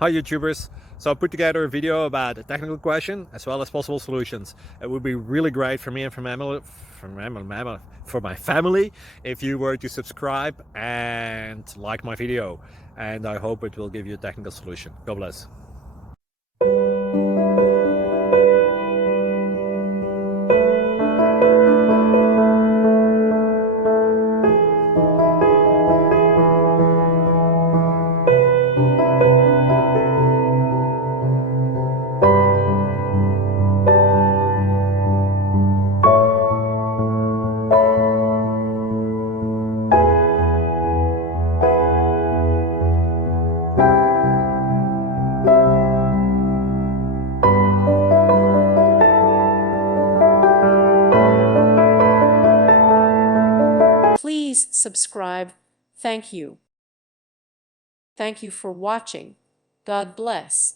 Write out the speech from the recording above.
Hi YouTubers! So I put together a video about a technical question as well as possible solutions. It would be really great for me and for my family if you were to subscribe and like my video, and I hope it will give you a technical solution. God bless. Please subscribe. Thank you. Thank you for watching. God bless.